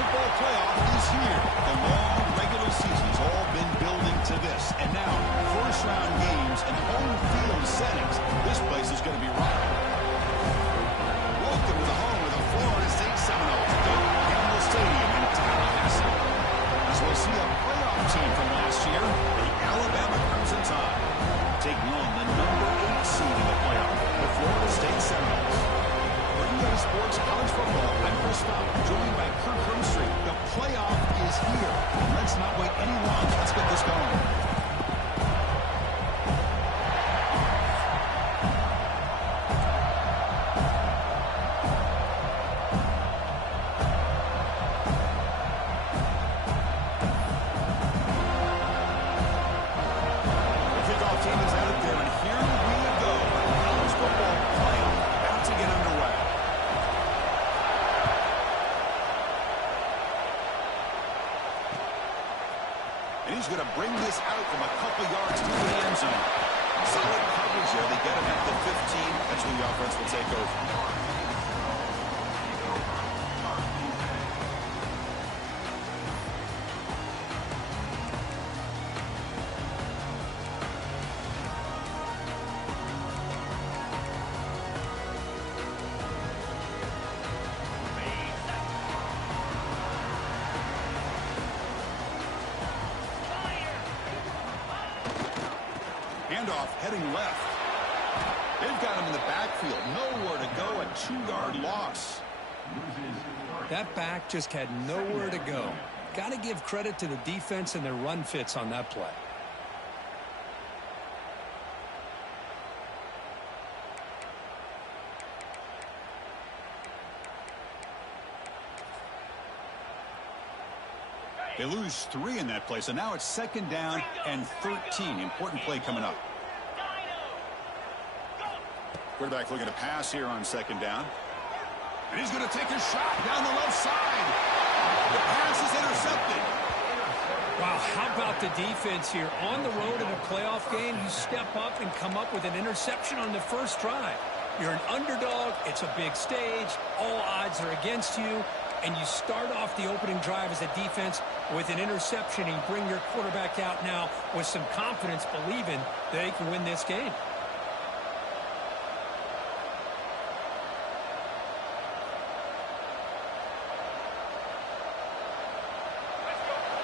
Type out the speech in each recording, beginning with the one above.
football playoff is here. The long regular season's all been building to this. And now, first-round games and home field settings. This place is going to be rocking. Welcome to the home of the Florida State Seminoles. Campbell Stadium in Tallahassee. As we'll see a playoff team from last year, the Alabama Crimson Tide, taking on the #8 seed in the playoff, the Florida State Seminoles. NBA Sports College Football, I'm Chris Fountain, joined by Kirk Herbstreit. The playoff is here. Let's not wait any longer. Let's get this going. He's going to bring this out from a couple yards to the end zone. Solid coverage there. They get him at the 15. That's when the offense will take over. Handoff heading left. They've got him in the backfield. Nowhere to go. A 2-yard loss. That back just had nowhere to go. Got to give credit to the defense and their run fits on that play. They lose 3 in that play, so now it's 2nd down and 13. Important play coming up. Quarterback looking to pass here on 2nd down. And he's going to take a shot down the left side. The pass is intercepted. Wow, how about the defense here? On the road in a playoff game, you step up and come up with an interception on the first drive. You're an underdog. It's a big stage. All odds are against you. And you start off the opening drive as a defense with an interception, and you bring your quarterback out now with some confidence, believing they can win this game.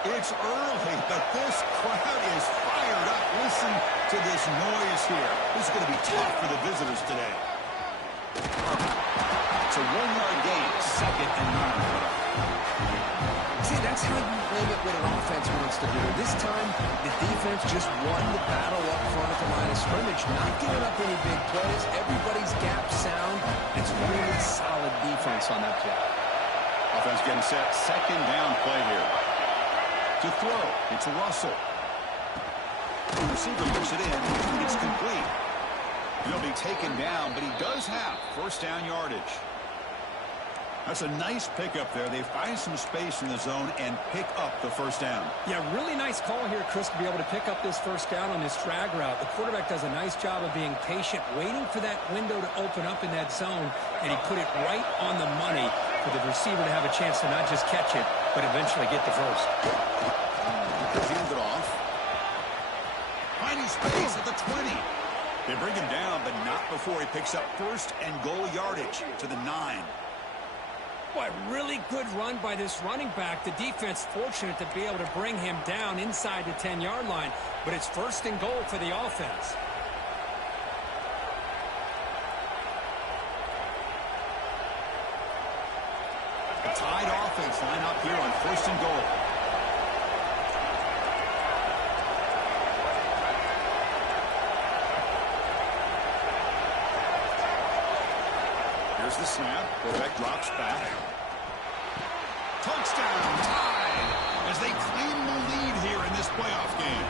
It's early, but this crowd is fired up. Listen to this noise here. This is going to be tough for the visitors today. It's a 1-yard gain, 2nd and 9. See, that's how you limit what an offense wants to do. This time, the defense just won the battle up front at the line of scrimmage, not giving up any big plays. Everybody's gap sound. It's really solid defense on that play. Offense getting set. 2nd down play here. To throw, it's Russell. The receiver puts it in. It's complete. He'll be taken down, but he does have 1st down yardage. That's a nice pickup there. They find some space in the zone and pick up the 1st down. Yeah, really nice call here, Chris, to be able to pick up this 1st down on this drag route. The quarterback does a nice job of being patient, waiting for that window to open up in that zone, and he put it right on the money for the receiver to have a chance to not just catch it, but eventually get the first. Hand it off. Finding space at the 20. They bring him down, but not before he picks up 1st and goal yardage to the 9. Boy, really good run by this running back. The defense fortunate to be able to bring him down inside the 10-yard line, but it's 1st and goal for the offense. The Tide offense line up here on 1st and goal. Here's the snap. Quarterback drops back. Touchdown, Tide, as they claim the lead here in this playoff game.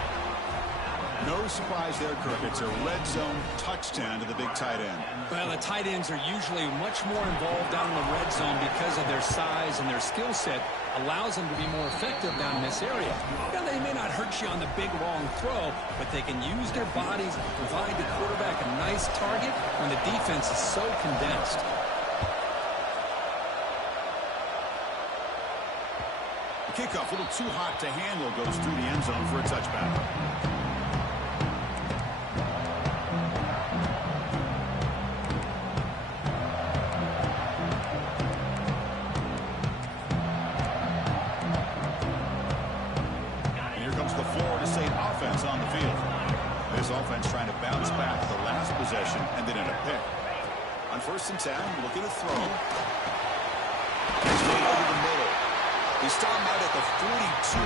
No surprise there, Kirk. It's a red zone touchdown to the big tight end. Well, the tight ends are usually much more involved down in the red zone because of their size and their skill set. Allows them to be more effective down in this area. Now, they may not hurt you on the big, long throw, but they can use their bodies to provide the quarterback a nice target when the defense is so condensed. kickoff, a little too hot to handle, goes through the end zone for a touchback. And here comes the Florida State offense on the field. This offense trying to bounce back the last possession and then in a pick. On 1st and 10, looking to throw. He's way over the middle. He stopped out at the 42.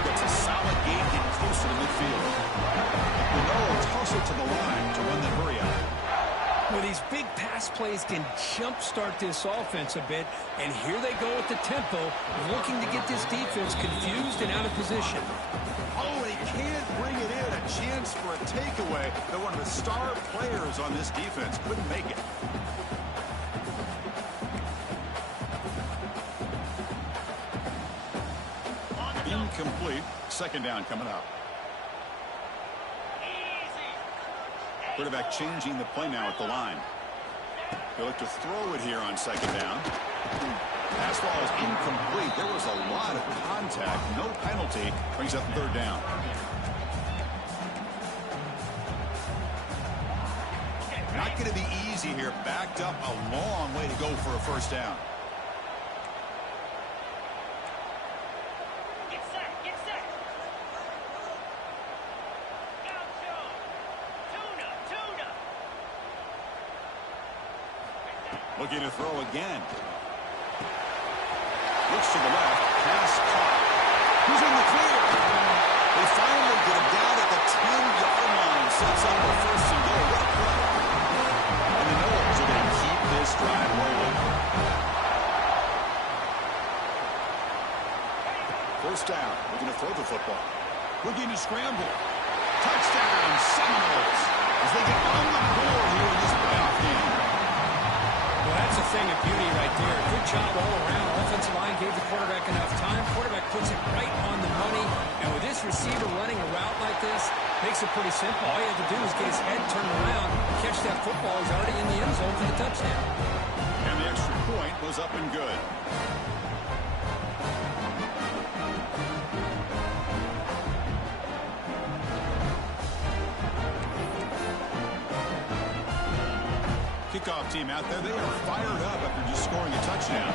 That's a solid gain getting close to the midfield. Manoa toss it to the line to run the hurry out. Well, these big pass plays can jumpstart this offense a bit, and here they go at the tempo, looking to get this defense confused and out of position. Oh, they can't bring it in. A chance for a takeaway. They're one of the star players on this defense. Couldn't make it. Incomplete. 2nd down coming up. Quarterback changing the play now at the line. He'll look to throw it here on 2nd down. Pass ball is incomplete. There was a lot of contact. No penalty. Brings up 3rd down. Not going to be easy here. Backed up a long way to go for a 1st down. Looking to throw again. Looks to the left. Pass caught. Who's in the clear? They finally get him down at the 10-yard line. Sets up the 1st and goal. What a play. And the Noahs are going to keep this drive rolling. 1st down. Looking to throw the football. Looking to scramble. Touchdown, Seminoles. As they get on the board here in this playoff game. Well, that's a thing of beauty right there. Good job all around. Offensive line gave the quarterback enough time. Quarterback puts it right on the money. And with this receiver running a route like this, makes it pretty simple. All you have to do is get his head turned around, catch that football. He's already in the end zone for the touchdown. And the extra point was up and good. Kickoff team out there. They are fired up after just scoring a touchdown.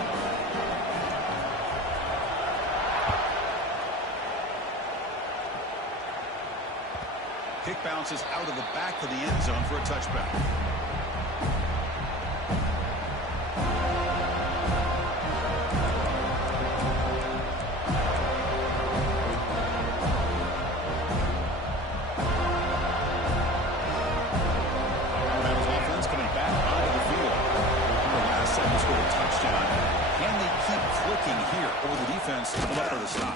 Kick bounces out of the back of the end zone for a touchback. To come up for the stop.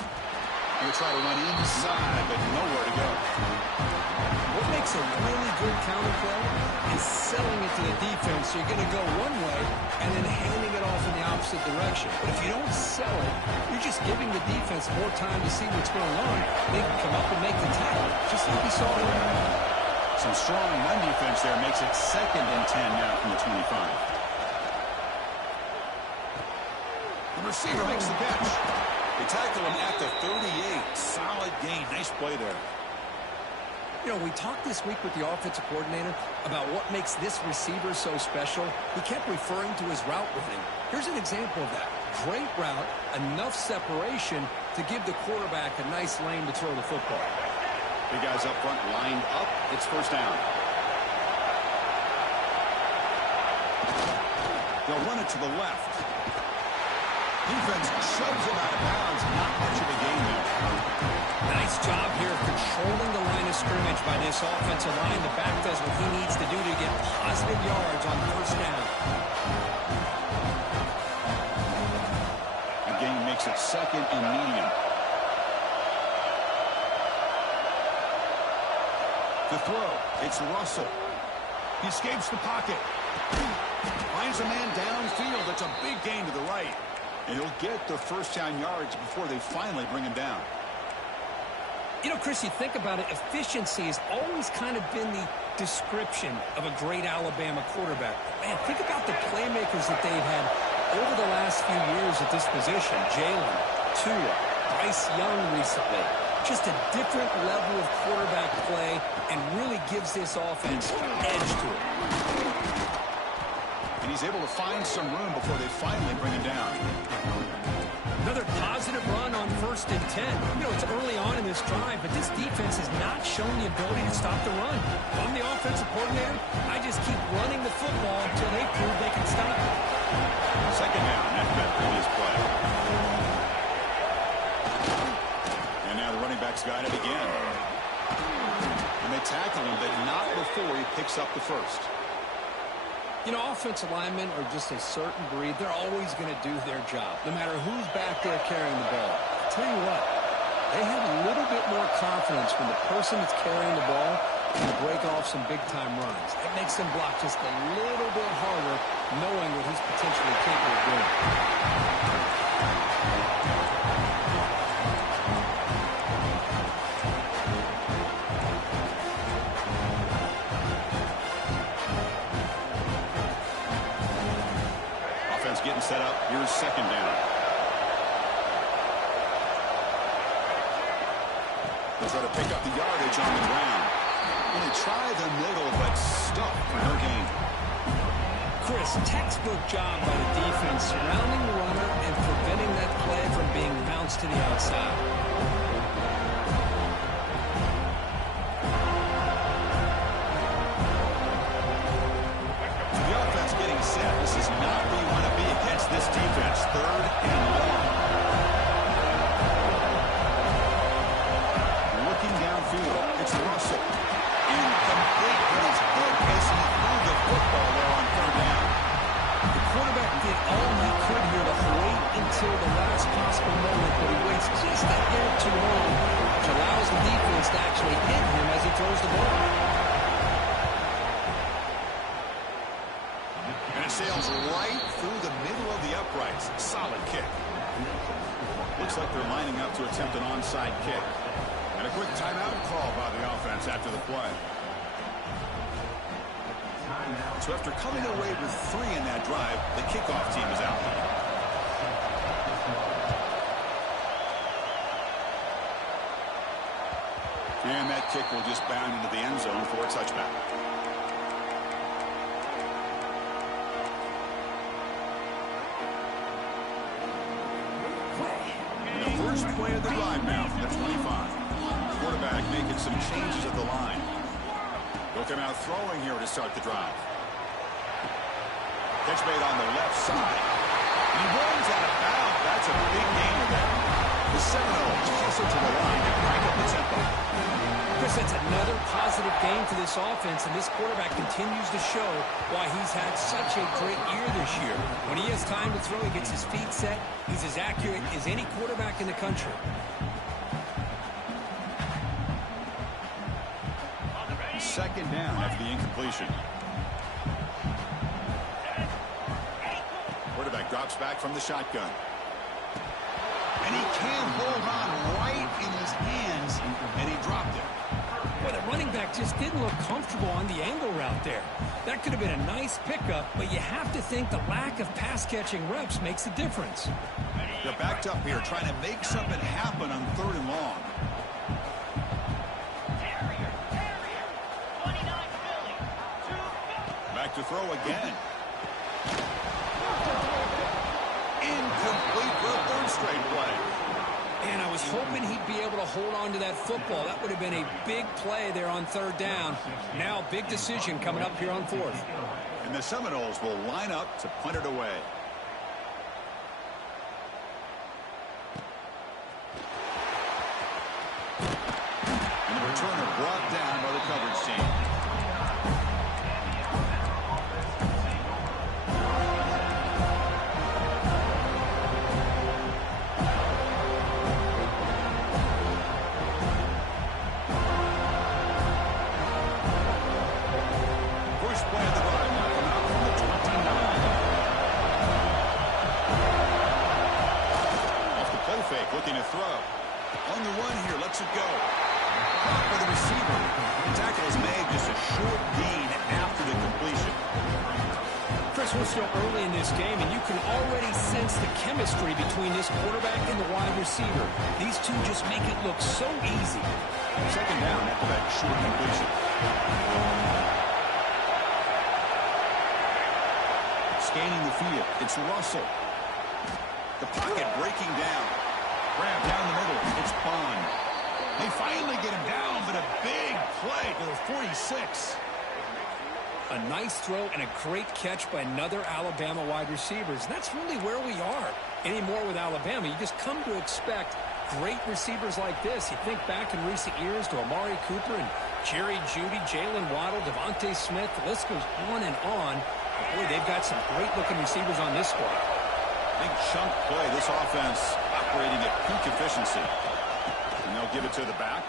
He'll try to run inside, but nowhere to go. What makes a really good counter play is selling it to the defense. So you're going to go one way and then handing it off in the opposite direction. But if you don't sell it, you're just giving the defense more time to see what's going on. They can come up and make the tackle, just like we saw earlier. Some strong run defense there makes it 2nd and 10 now from the 25. The receiver makes the catch. They tackle him at the 38. Solid gain. Nice play there. You know, we talked this week with the offensive coordinator about what makes this receiver so special. He kept referring to his route running. Here's an example of that. Great route, enough separation to give the quarterback a nice lane to throw the football. Big guys up front lined up. It's 1st down. They'll run it to the left. Defense shoves him out of bounds. Not much of a gain there. Nice job here controlling the line of scrimmage by this offensive line. The back does what he needs to do to get positive yards on 1st down. The gain makes it 2nd and medium. The throw. It's Russell. He escapes the pocket. Finds a man downfield. That's a big gain to the right. And he'll get the 1st down yards before they finally bring him down. You know, Chris, you think about it, efficiency has always kind of been the description of a great Alabama quarterback. Man, think about the playmakers that they've had over the last few years at this position. Jalen, Tua, Bryce Young recently. Just a different level of quarterback play and really gives this offense edge to it. And he's able to find some room before they finally bring him down. Another positive run on 1st and 10. You know, it's early on in this drive, but this defense has not shown the ability to stop the run. If I'm the offensive coordinator, I just keep running the football until they prove they can stop it. Second down after that previous play. And now the running back's got it again. And they tackle him, but not before he picks up the first. You know, offensive linemen are just a certain breed. They're always going to do their job, no matter who's back there carrying the ball. I'll tell you what, they have a little bit more confidence when the person that's carrying the ball can break off some big-time runs. It makes them block just a little bit harder, knowing what he's potentially capable of doing. Getting set up. Here's second down. They'll try to pick up the yardage on the ground. And they try the middle, but stuck for no gain. Chris, textbook job by the defense surrounding the runner and preventing that play from being bounced to the outside. This is not where you want to be against this defense. 3rd and long. Looking downfield, it's Russell. Incomplete, but his head as he threw the football there on 3rd down. The quarterback did all he could here to wait until the last possible moment, but he waits just a hair too long, which allows the defense to actually hit him as he throws the ball. Sails right through the middle of the uprights. Solid kick. Looks like they're lining up to attempt an onside kick. And a quick timeout call by the offense after the play. So after coming away with 3 in that drive, the kickoff team is out. And that kick will just bound into the end zone for a touchback. First play of the drive now from the 25. Quarterback making some changes at the line. They'll come out throwing here to start the drive. Catch made on the left side. He runs out of bounds. That's a big gain there. The Seminoles closer to the line to crank up the tempo. Chris, that's another positive game for this offense, and this quarterback continues to show why he's had such a great year this year. When he has time to throw, he gets his feet set. He's as accurate as any quarterback in the country. Second down after the incompletion. Quarterback drops back from the shotgun. And he can't hold on right in his hands, and he dropped it. Boy, the running back just didn't look comfortable on the angle route there. That could have been a nice pickup, but you have to think the lack of pass-catching reps makes a difference. They're backed up here trying to make something happen on 3rd and long. Back to throw again. Incomplete for a 3rd straight play. And I was hoping he'd be able to hold on to that football. That would have been a big play there on 3rd down. Now, big decision coming up here on 4th. And the Seminoles will line up to punt it away. And the returner brought down by the coverage team. Looking to throw. On the run here, lets it go. Caught by the receiver. The tackle is made just a short gain after the completion. Chris, we're still early in this game, and you can already sense the chemistry between this quarterback and the wide receiver. These two just make it look so easy. Second down after that short completion. Scanning the field, it's Russell. The pocket breaking down. Grab down the middle, it's Bond. They finally get him down, but a big play to the 46. A nice throw and a great catch by another Alabama wide receivers. And that's really where we are anymore with Alabama. You just come to expect great receivers like this. You think back in recent years to Amari Cooper and Jerry Jeudy, Jalen Waddle, Devontae Smith. The list goes on and on. But boy, they've got some great-looking receivers on this squad. Big chunk play. This offense operating at peak efficiency. And they'll give it to the back.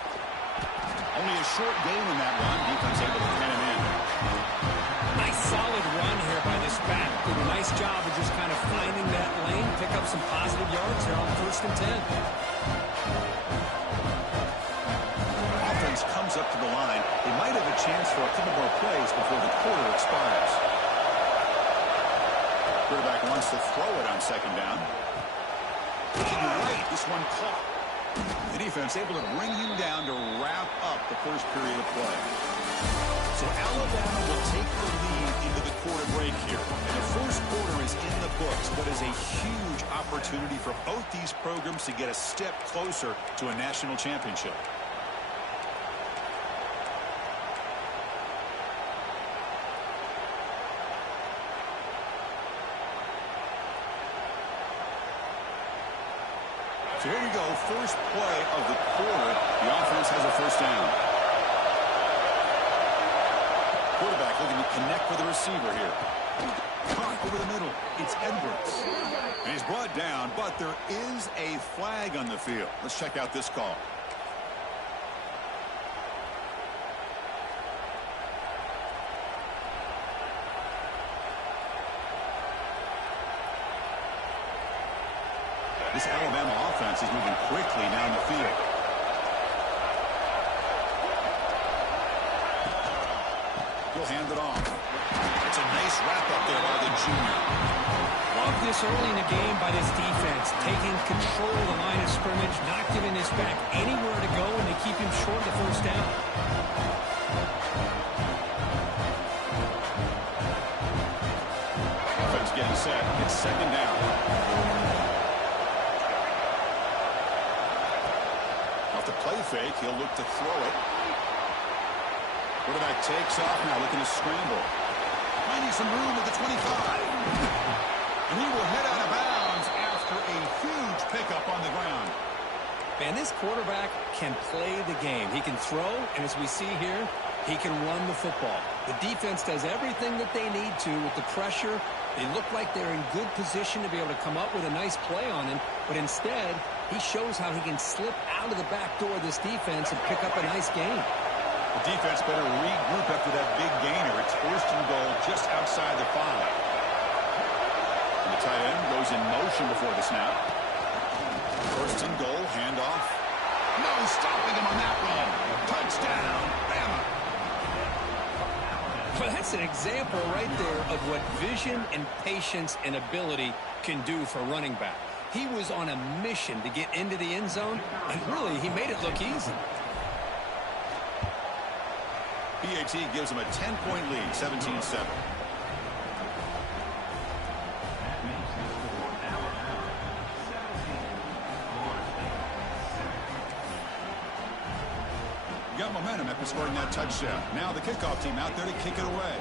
Only a short gain in that run. Defense able to pin him in. Nice solid run here by this back. Did a nice job of just kind of finding that lane, pick up some positive yards here on 1st and 10. Offense comes up to the line. They might have a chance for a couple more plays before the quarter expires. Quarterback wants to throw it on 2nd down. Looking right, this one caught. The defense able to bring him down to wrap up the first period of play. So Alabama will take the lead into the quarter break here. And the first quarter is in the books, but is a huge opportunity for both these programs to get a step closer to a national championship. So here we go, first play of the quarter. The offense has a 1st down. Quarterback looking to connect with the receiver here. Caught over the middle. It's Edwards. And he's brought down, but there is a flag on the field. Let's check out this call. This Alabama offense is moving quickly down the field. He'll hand it off. It's a nice wrap-up there by the junior. Love this early in the game by this defense, taking control of the line of scrimmage, not giving this back anywhere to go, and they keep him short of the 1st down. Offense getting set. It's 2nd down. Play fake, he'll look to throw it. Quarterback takes off now, looking to scramble. Finding some room at the 25. And he will head out of bounds after a huge pickup on the ground. Man, this quarterback can play the game. He can throw, and as we see here, he can run the football. The defense does everything that they need to with the pressure. They look like they're in good position to be able to come up with a nice play on him, but instead, he shows how he can slip out of the back door of this defense and pick up a nice gain. The defense better regroup after that big gainer. It's 1st and goal just outside the 5. And the tight end goes in motion before the snap. 1st and goal, handoff. No stopping him on that run. Touchdown, Bama. Well, that's an example right there of what vision and patience and ability can do for a running back. He was on a mission to get into the end zone, and really, he made it look easy. PAT gives him a 10-point lead, 17-7. Got momentum after scoring that touchdown. Now the kickoff team out there to kick it away.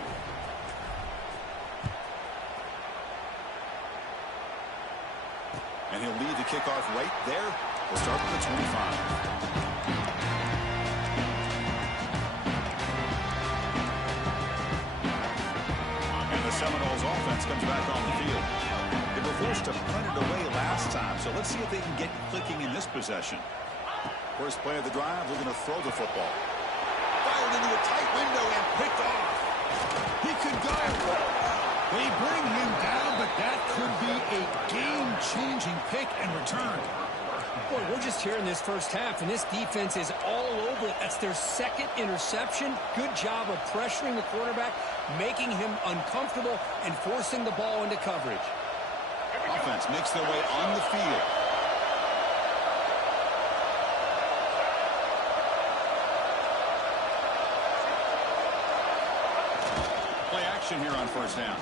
And he'll lead the kickoff right there. We'll start with the 25. And the Seminoles offense comes back on the field. They were forced to punt it away last time, so let's see if they can get clicking in this possession. First play of the drive, looking to throw the football. Fired into a tight window and picked off. He could go. They bring him down, but that could be a game-changing pick and return. Boy, we're just here in this first half, and this defense is all over it. That's their second interception. Good job of pressuring the quarterback, making him uncomfortable, and forcing the ball into coverage. Offense makes their way on the field. Play action here on first down.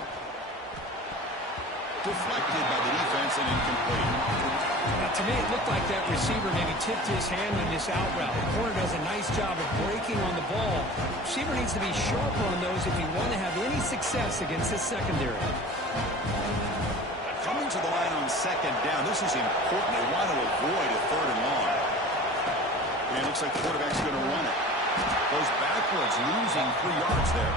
Deflected by the defense and incomplete. Now, to me, it looked like that receiver maybe tipped his hand on this out route. The corner does a nice job of breaking on the ball. Receiver needs to be sharper on those if you want to have any success against this secondary. Coming to the line on second down. This is important. They want to avoid a third and long. And it looks like the quarterback's going to run it. Goes backwards, losing 3 yards there.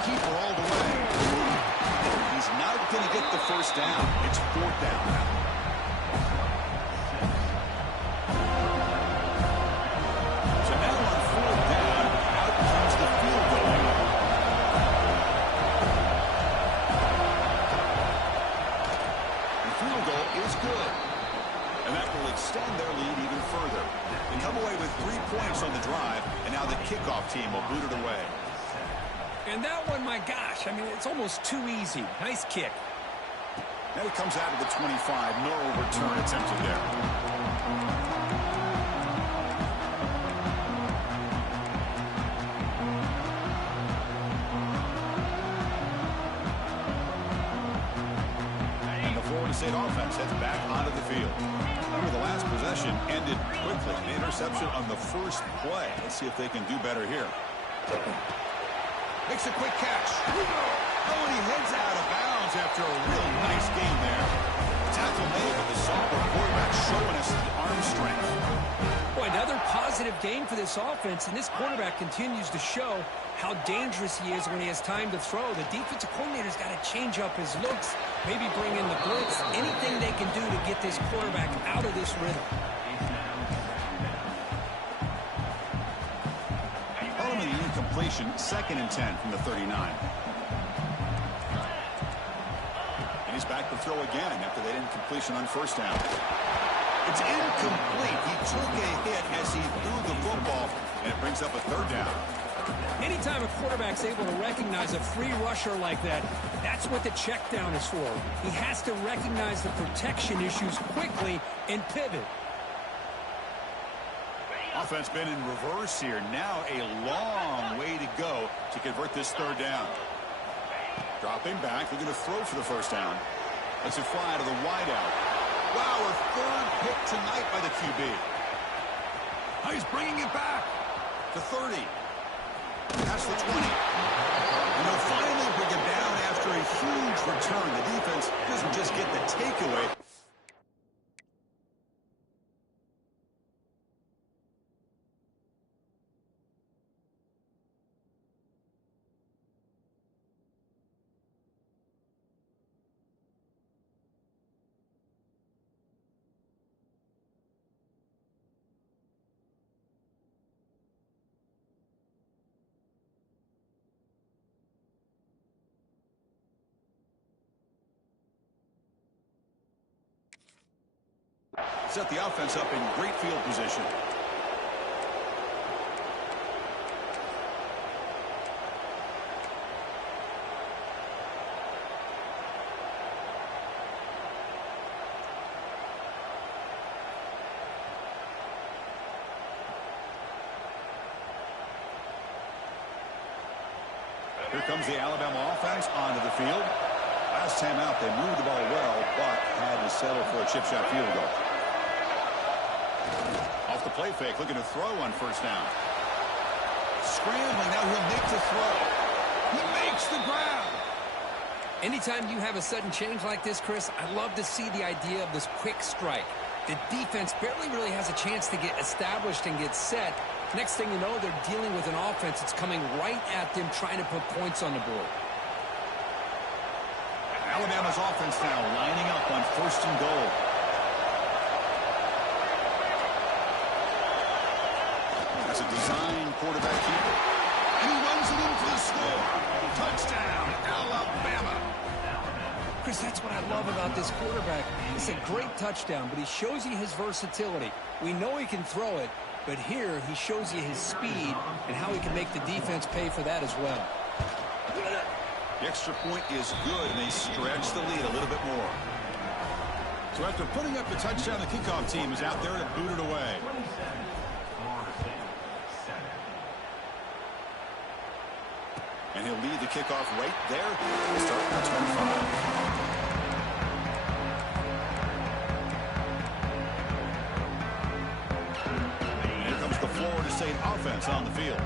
Keeper all the way. He's not going to get the first down. It's 4th down now. So now on 4th down, out comes the field goal. The field goal is good. And that will extend their lead even further. They come away with 3 points on the drive, and now the kickoff team will boot it away. And that one, my gosh, I mean, it's almost too easy. Nice kick. Now he comes out of the 25. No return attempted there. And the Florida State offense heads back onto the field. Remember, the last possession ended quickly. An interception on the first play. Let's see if they can do better here. Makes a quick catch. Oh, and he heads out of bounds after a real nice game there. Tackle made, but the sophomore quarterback showing us the arm strength. Boy, another positive game for this offense, and this quarterback continues to show how dangerous he is when he has time to throw. The defensive coordinator's got to change up his looks, maybe bring in the blitz, anything they can do to get this quarterback out of this rhythm. Incompletion, 2nd and 10 from the 39. And he's back to throw again after that incompletion on first down. It's incomplete. He took a hit as he threw the football, and it brings up a 3rd down. Anytime a quarterback's able to recognize a free rusher like that, that's what the check down is for. He has to recognize the protection issues quickly and pivot. Offense been in reverse here. Now a long way to go to convert this 3rd down. Dropping back, looking to throw for the first down. Lets it fly to the wideout. Wow, a 3rd pick tonight by the QB. Oh, he's bringing it back to 30. That's the 20. And they'll finally bring it down after a huge return. The defense doesn't just get the takeaway. Set the offense up in great field position. Here comes the Alabama offense onto the field. Last time out, they moved the ball well, but had to settle for a chip shot field goal. Off the play fake, looking to throw on first down. Scrambling, now he'll make the throw. He makes the grab. Anytime you have a sudden change like this, Chris, I love to see the idea of this quick strike. The defense barely really has a chance to get established and get set. Next thing you know, they're dealing with an offense that's coming right at them, trying to put points on the board. Alabama's offense now lining up on first and goal. That's a design quarterback keeper. And he runs it in for the score. Touchdown, Alabama. Chris, that's what I love about this quarterback. It's a great touchdown, but he shows you his versatility. We know he can throw it, but here he shows you his speed and how he can make the defense pay for that as well. The extra point is good, and they stretch the lead a little bit more. So after putting up the touchdown, the kickoff team is out there to boot it away. And he'll lead the kickoff right there. Starting at 25. And here comes the Florida State offense on the field.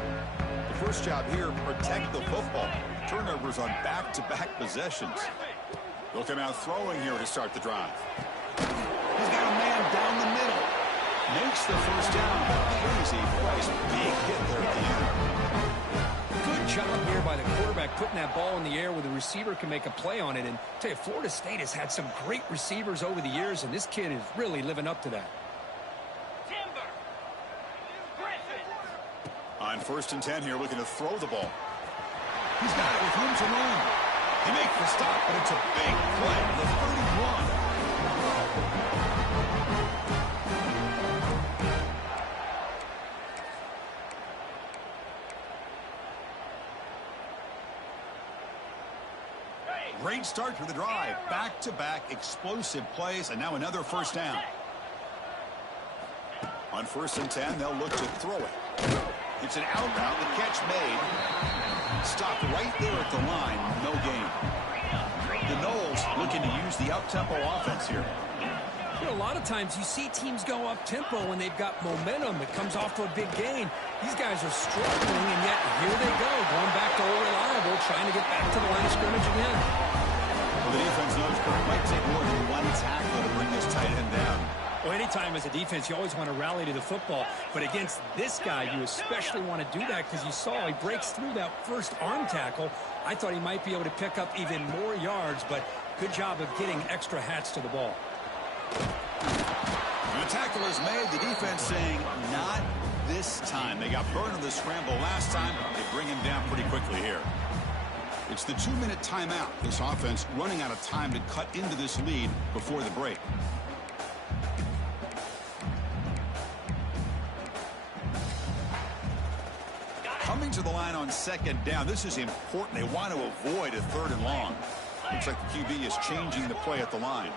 The first job here, protect the football. Turnovers on back-to-back possessions. They'll come out throwing here to start the drive. He's got a man down the middle. Makes the first down. Crazy Price. Big hit there at the end. Good job here by the quarterback putting that ball in the air where the receiver can make a play on it. And I tell you, Florida State has had some great receivers over the years, and this kid is really living up to that. On first and 10 here, looking to throw the ball. He's got it with room to run. He makes the stop, but it's a big play. The 31. Great start to the drive. Back-to-back explosive plays, and now another first down. On first and 10, they'll look to throw it. It's an out route. The catch made. Stopped right there at the line. No gain. The Noles looking to use the up-tempo offense here. You know, a lot of times you see teams go up-tempo when they've got momentum. It comes off to a big gain. These guys are struggling, and yet here they go, going back to old reliable, trying to get back to the line of scrimmage again. Well, the defense knows it might take more than one tackle to bring this tight end down. Well, anytime as a defense, you always want to rally to the football. But against this guy, you especially want to do that because you saw he breaks through that first arm tackle. I thought he might be able to pick up even more yards, but good job of getting extra hats to the ball. The tackle is made. The defense saying, not this time. They got burned on the scramble last time. They bring him down pretty quickly here. It's the 2-minute timeout. This offense running out of time to cut into this lead before the break. Coming to the line on second down. This is important. They want to avoid a third and long. Looks like the QB is changing the play at the line.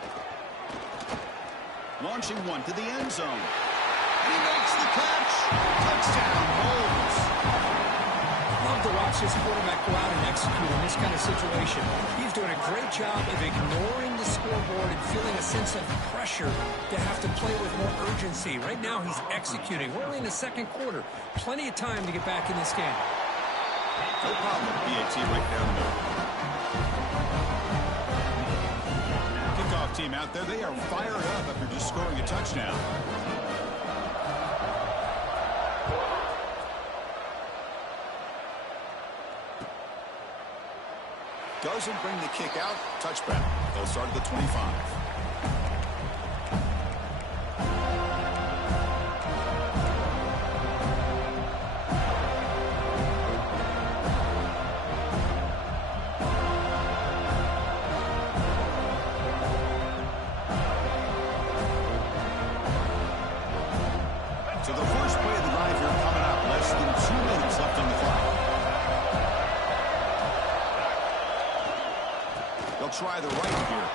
Launching one to the end zone. And he makes the catch. Touchdown, Mahomes. Love to watch this quarterback go out and execute in this kind of situation. He's doing a great job of ignoring the scoreboard and feeling a sense of pressure to have to play with more urgency. Right now he's executing. We're only in the second quarter. Plenty of time to get back in this game. No problem with BAT right down there. Kickoff team out there. They are fired up after just scoring a touchdown. Doesn't bring the kick out. Touchback. They'll start at the 25. So the first play of the drive here coming up. Less than 2 minutes left on the clock. They'll try the right here.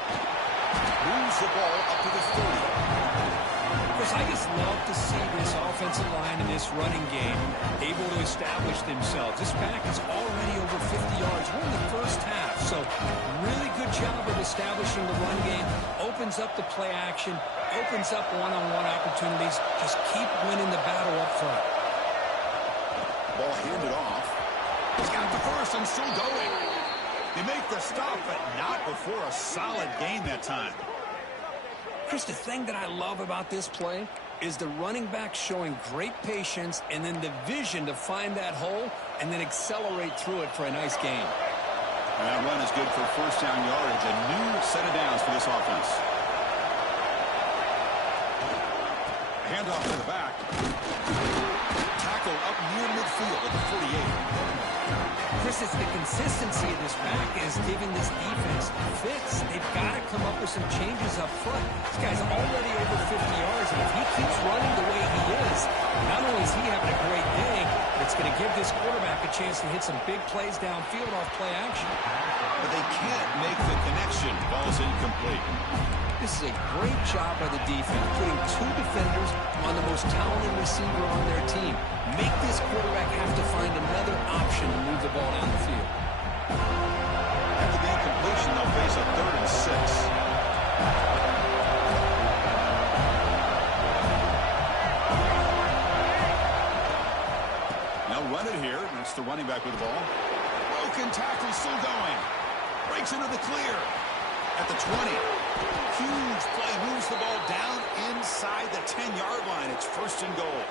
Moves the ball up to the 30. Chris, I just love to see this offensive line and this running game able to establish themselves. This back is already over 50 yards. We're in the first half, so really good job of establishing the run game. Opens up the play action, opens up one-on-one opportunities. Just keep winning the battle up front. Ball handed off. He's got the first and still going. They make the stop, but not before a solid gain that time. Chris, the thing that I love about this play is the running back showing great patience and then the vision to find that hole and then accelerate through it for a nice gain. And that run is good for first down yardage. A new set of downs for this offense. Handoff to the back. Tackle up near midfield at the 48. Chris, it's the consistency of this back is giving this defense fits. They've got to come up with some changes up front. This guy's already over 50 yards, and if he keeps running the way he is, not only is he having a great day, but it's going to give this quarterback a chance to hit some big plays downfield off play action. But they can't make the connection. Ball's incomplete. This is a great job by the defense, putting two defenders on the most talented receiver on their team. Make this quarterback have to find another option to move the ball down the field. After the incompletion, they'll face a 3rd and 6. Now run it here. That's the running back with the ball. Broken tackle still going. Breaks into the clear. At the 20. Huge play. Moves the ball down inside the 10-yard line. It's 1st and goal.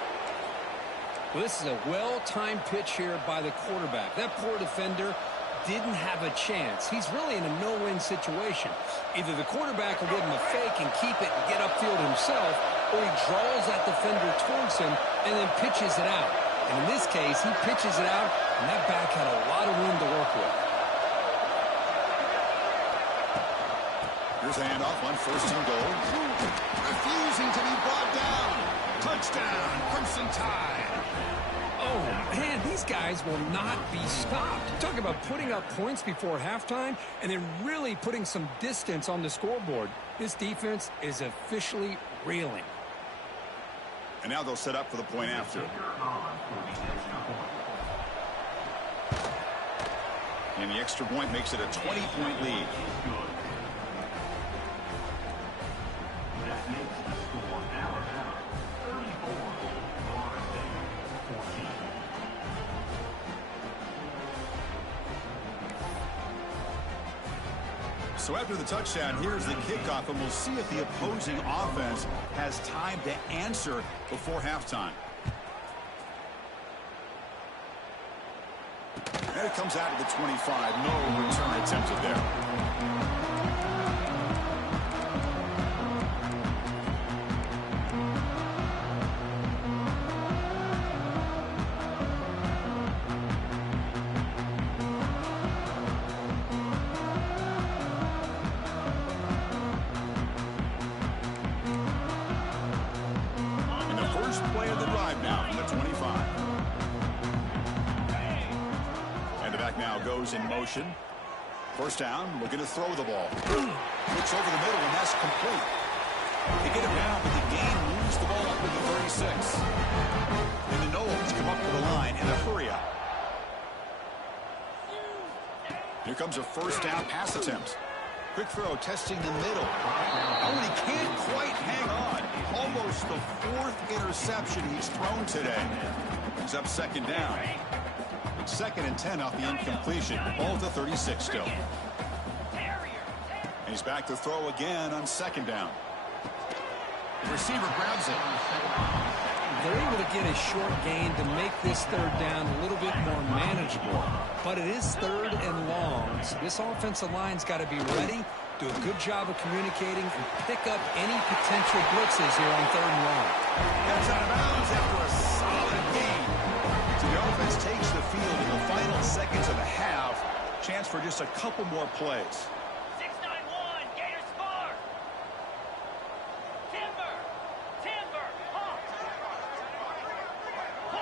Well, this is a well-timed pitch here by the quarterback. That poor defender didn't have a chance. He's really in a no-win situation. Either the quarterback will give him a fake and keep it and get upfield himself, or he draws that defender towards him and then pitches it out. And in this case, he pitches it out, and that back had a lot of room to work with. Here's a handoff on 1st and goal. Refusing to be brought down. Touchdown, Crimson Tide. Oh, man, these guys will not be stopped. Talk about putting up points before halftime and then really putting some distance on the scoreboard. This defense is officially reeling. And now they'll set up for the point after. And the extra point makes it a 20-point lead. So after the touchdown, here's the kickoff, and we'll see if the opposing offense has time to answer before halftime. And it comes out of the 25. No return attempted there. Play of the drive now from the 25. And the back now goes in motion. First down, looking to throw the ball. Looks over the middle, and that's complete. They get him down, but the gain moves the ball up to the 36. And the Knowles come up to the line in a hurry-up. Here comes a first down pass attempt. Quick throw, testing the middle. Oh, and he can't quite hang on. Almost the 4th interception he's thrown today. He's up 2nd down. It's 2nd and 10 off the incompletion. Ball at the 36 still. And he's back to throw again on 2nd down. The receiver grabs it. They're able to get a short gain to make this 3rd down a little bit more manageable. But it is 3rd and long, so this offensive line's got to be ready, do a good job of communicating, and pick up any potential blitzes here on 3rd and long. Gets out of bounds after a solid gain. So the offense takes the field in the final seconds of the half. Chance for just a couple more plays.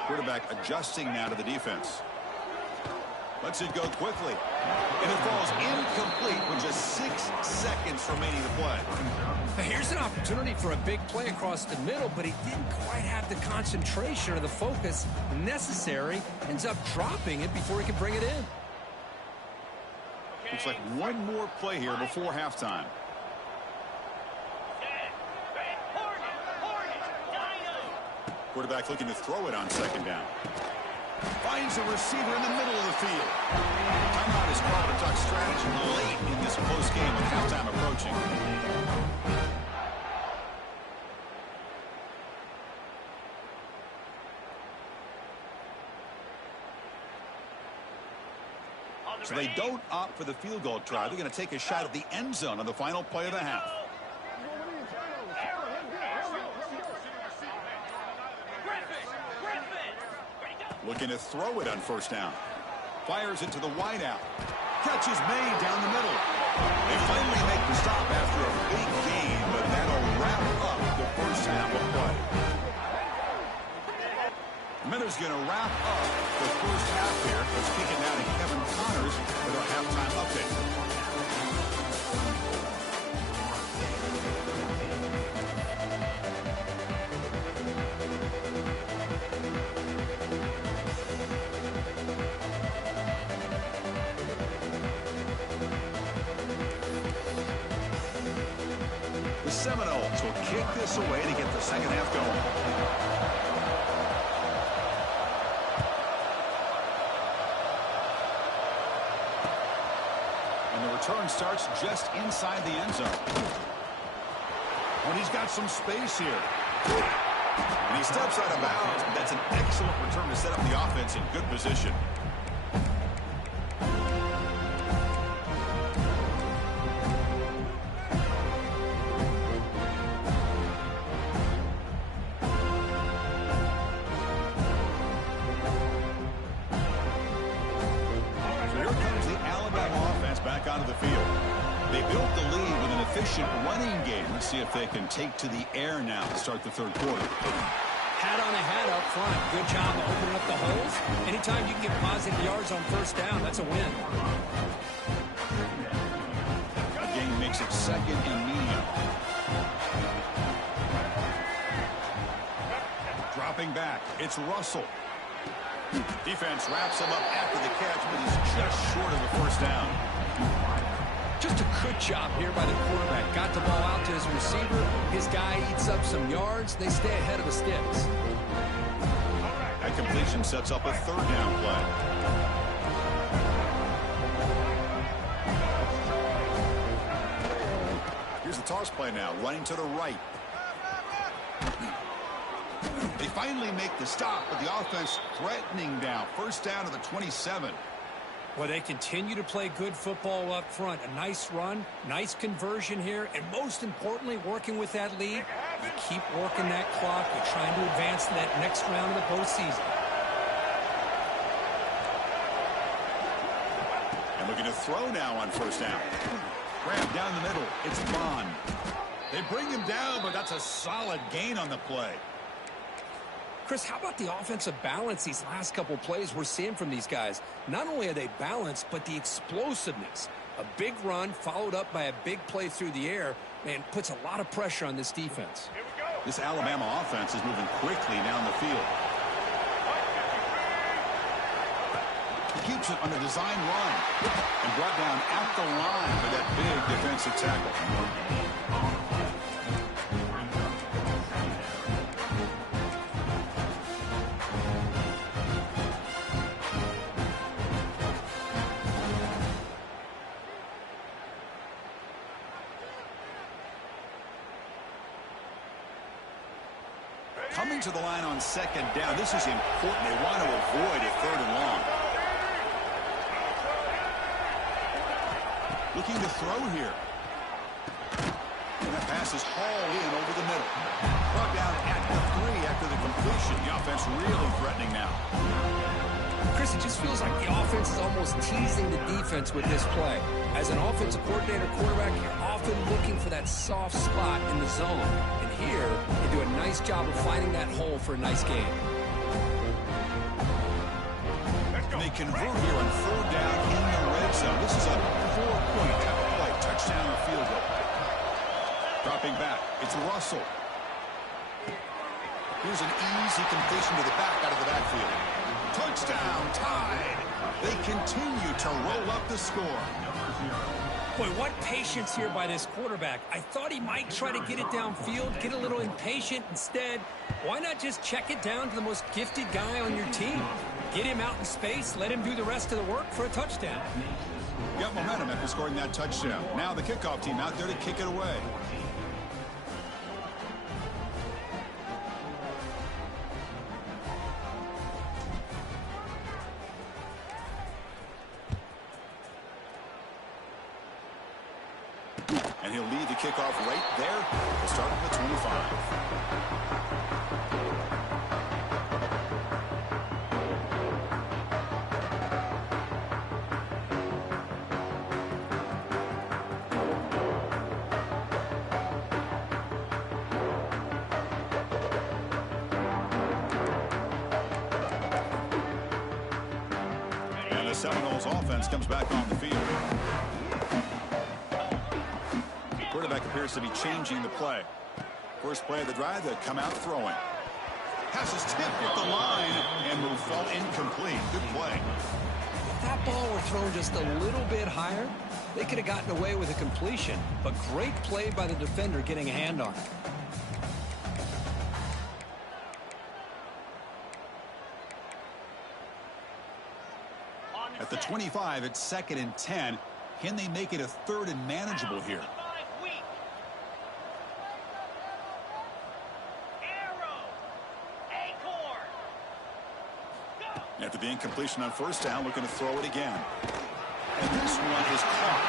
Quarterback adjusting now to the defense. Lets it go quickly. And it falls incomplete with just 6 seconds remaining to play. Here's an opportunity for a big play across the middle, but he didn't quite have the concentration or the focus necessary. Ends up dropping it before he can bring it in. Looks like one more play here before halftime. Quarterback looking to throw it on second down. Finds a receiver in the middle of the field. Timeout is called to talk strategy late in this close game with halftime approaching. So they don't opt for the field goal try. They're going to take a shot at the end zone on the final play of the half. Looking to throw it on first down. Fires it to the wideout. Catch is made down the middle. They finally make the stop after a big gain, but that'll wrap up the first half of play. Miller's going to wrap up the first half here. Let's kick it down to Kevin Connors with our halftime update. The Seminoles will kick this away to get the second half going. And the return starts just inside the end zone. When he's got some space here. And he steps out of bounds. That's an excellent return to set up the offense in good position. Onto the field. They built the lead with an efficient running game. Let's see if they can take to the air now to start the third quarter. Hat on a hat up front. Good job of opening up the holes. Anytime you can get positive yards on first down, that's a win. The game makes it second and medium. Dropping back. It's Russell. Defense wraps him up after the catch, but he's just short of the first down. Just a good job here by the quarterback. Got the ball out to his receiver. His guy eats up some yards. They stay ahead of the sticks. That completion sets up a third down play. Here's the toss play now, running to the right. They finally make the stop, but the offense threatening down. First down to the 27. Well, they continue to play good football up front. A nice run, nice conversion here, and most importantly, working with that lead, you keep working that clock. You're trying to advance to that next round of the postseason. And looking to throw now on first down. Grab down the middle. It's Bond. They bring him down, but that's a solid gain on the play. Chris, how about the offensive balance these last couple plays we're seeing from these guys? Not only are they balanced, but the explosiveness. A big run followed up by a big play through the air, and puts a lot of pressure on this defense. This Alabama offense is moving quickly down the field. He keeps it on a design run and brought down at the line by that big defensive tackle. Coming to the line on second down. This is important. They want to avoid a third and long. Looking to throw here. And the pass is hauled in over the middle. Brought down at the 3 after the completion. The offense really threatening now. Chris, it just feels like the offense is almost teasing the defense with this play. As an offensive coordinator quarterback, you're often looking for that soft spot in the zone. And here, they do a nice job of finding that hole for a nice game. They they convert here on 4th down in the red zone. This is a 4-point type of play, touchdown or field goal. Dropping back, it's Russell. Here's an easy completion to the back out of the backfield. Touchdown, tied. They continue to roll up the score. Boy, what patience here by this quarterback. I thought he might try to get it downfield, get a little impatient. Instead, why not just check it down to the most gifted guy on your team? Get him out in space, let him do the rest of the work for a touchdown. Got momentum after scoring that touchdown. Now the kickoff team out there to kick it away. And he'll lead the kickoff right there. We'll start with the 25. And the Seminoles offense comes back on the field. Quarterback appears to be changing the play. First play of the drive, they come out throwing. Passes tipped at the line and will fall incomplete. Good play. If that ball were thrown just a little bit higher, they could have gotten away with a completion. But great play by the defender getting a hand on it. At the 25, it's 2nd and 10. Can they make it a 3rd and manageable here? After the incompletion on 1st down, looking to throw it again. And this one is caught.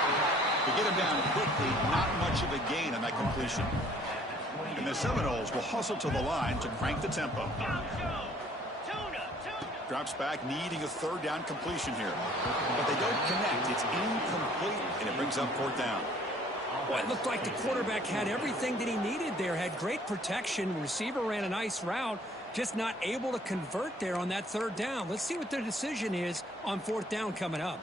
To get him down quickly, not much of a gain on that completion. And the Seminoles will hustle to the line to crank the tempo. Drops back, needing a 3rd down completion here. But they don't connect. It's incomplete, and it brings up 4th down. Well, it looked like the quarterback had everything that he needed there. Had great protection. Receiver ran a nice route. Just not able to convert there on that 3rd down. Let's see what their decision is on 4th down coming up.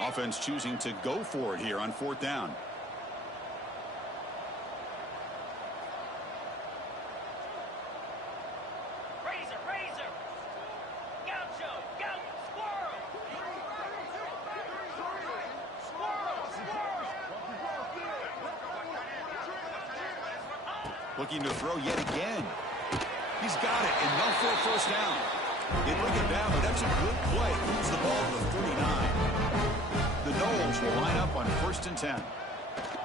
Offense choosing to go for it here on 4th down. Razor. Gaucho. Squirrel. Looking to throw yet again. He's got it, enough for a 1st down. They bring him down, but that's a good play. Moves the ball to the 39. The Noles will line up on 1st and 10.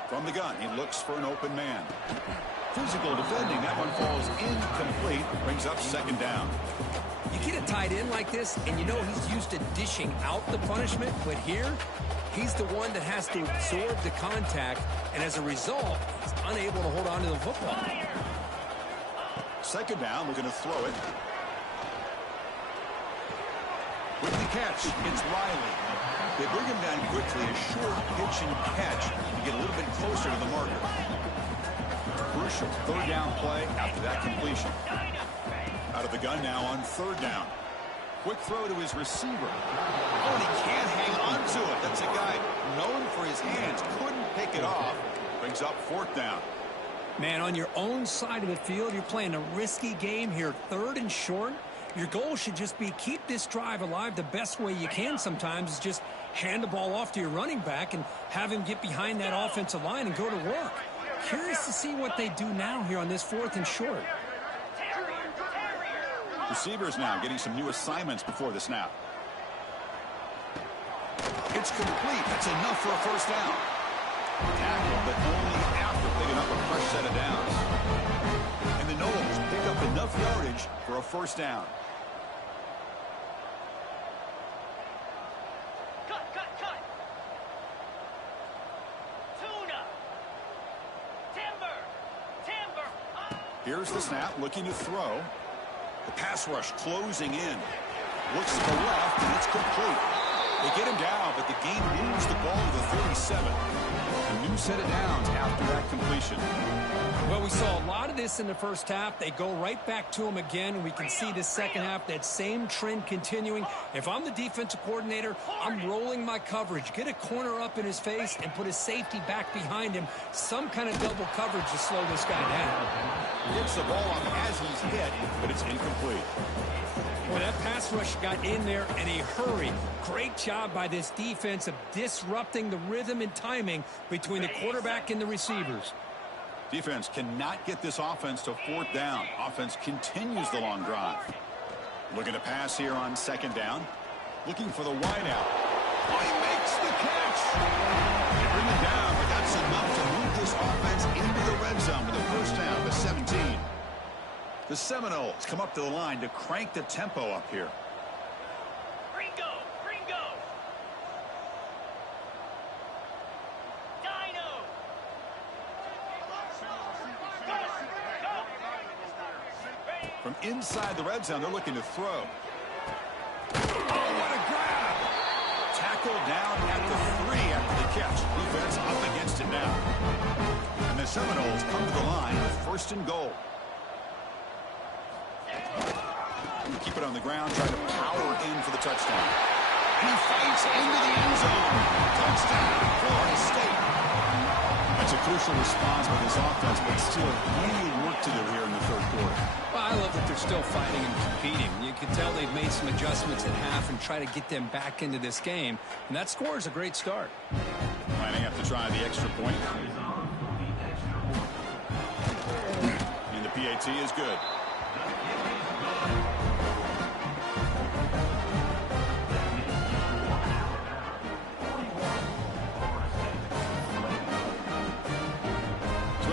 From the gun, he looks for an open man. Physical defending, that one falls incomplete. Brings up 2nd down. You get a tight end like this, and you know he's used to dishing out the punishment, but here, he's the one that has to absorb the contact, and as a result, he's unable to hold on to the football. 2nd down, looking to throw it. With the catch, it's Riley. They bring him down quickly, a short pitch and catch to get a little bit closer to the marker. Crucial 3rd down play after that completion. Out of the gun now on 3rd down. Quick throw to his receiver. Oh, and he can't hang on to it. That's a guy known for his hands. Couldn't pick it off. Brings up 4th down. Man, on your own side of the field, you're playing a risky game here. 3rd and short. Your goal should just be keep this drive alive the best way you can sometimes is just hand the ball off to your running back and have him get behind that offensive line and go to work. Curious to see what they do now here on this 4th and short. Receivers now getting some new assignments before the snap. It's complete. That's enough for a 1st down. Tackle, but only after picking up a fresh set of downs. And the Noles pick up enough yardage for a 1st down. Cut. Tuna. Timber. Here's the snap, looking to throw. The pass rush closing in. Looks to the left, and it's complete. They get him down, but the game moves the ball to the 37. A new set of downs after that completion. Well, we saw a lot of this in the first half. They go right back to him again, and we can see the second half, that same trend continuing. If I'm the defensive coordinator, I'm rolling my coverage. Get a corner up in his face and put a safety back behind him. Some kind of double coverage to slow this guy down. Gets the ball up as he's hit, but it's incomplete. Well, that pass rush got in there in a hurry. Great job by this defense of disrupting the rhythm and timing between the quarterback and the receivers. Defense cannot get this offense to fourth down. Offense continues the long drive. Looking to pass here on second down. Looking for the wideout. Oh, he makes the catch. They bring it down, but that's enough to move this offense into the red zone with a first down to 17. The Seminoles come up to the line to crank the tempo up here. Ringo! Ringo! Dino! From inside the red zone, they're looking to throw. Oh, what a grab! Tackled down at the 3 after the catch. Defense up against it now. And the Seminoles come to the line with first and goal. Keep it on the ground, try to power in for the touchdown. And he fights into the end zone. Touchdown, Florida State. That's a crucial response by this offense, but still really work to do here in the third quarter. Well, I love that they're still fighting and competing. You can tell they've made some adjustments at half and try to get them back into this game. And that score is a great start. Lining up to try the extra point. And the PAT is good.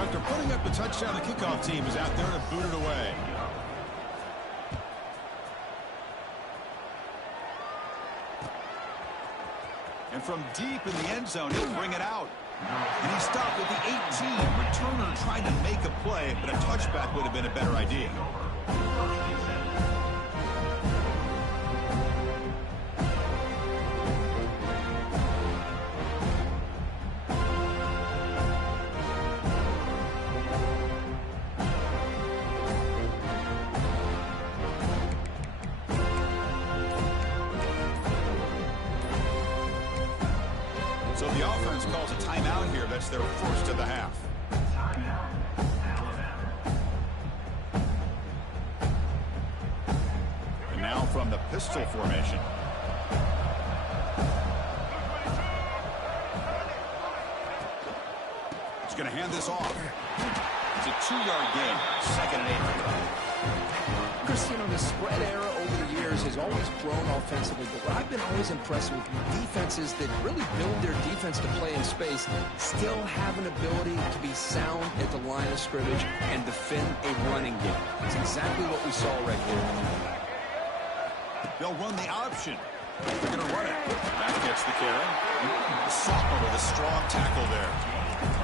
After putting up the touchdown, the kickoff team is out there to boot it away. And from deep in the end zone, he'll bring it out. And he stopped at the 18. Returner tried to make a play, but a touchback would have been a better idea. So the offense calls a timeout here. That's their first of the half. And now from the pistol formation. He's going to hand this off. It's a 2-yard gain. Second and 8. Chris, you know, the spread era over the years has always grown offensively, but what I've been always impressed with defenses that really build their defense to play in space still have an ability to be sound at the line of scrimmage and defend a running game. It's exactly what we saw right here. They'll run the option. They're going to run it. Back gets the carry. Sophomore with a strong tackle there.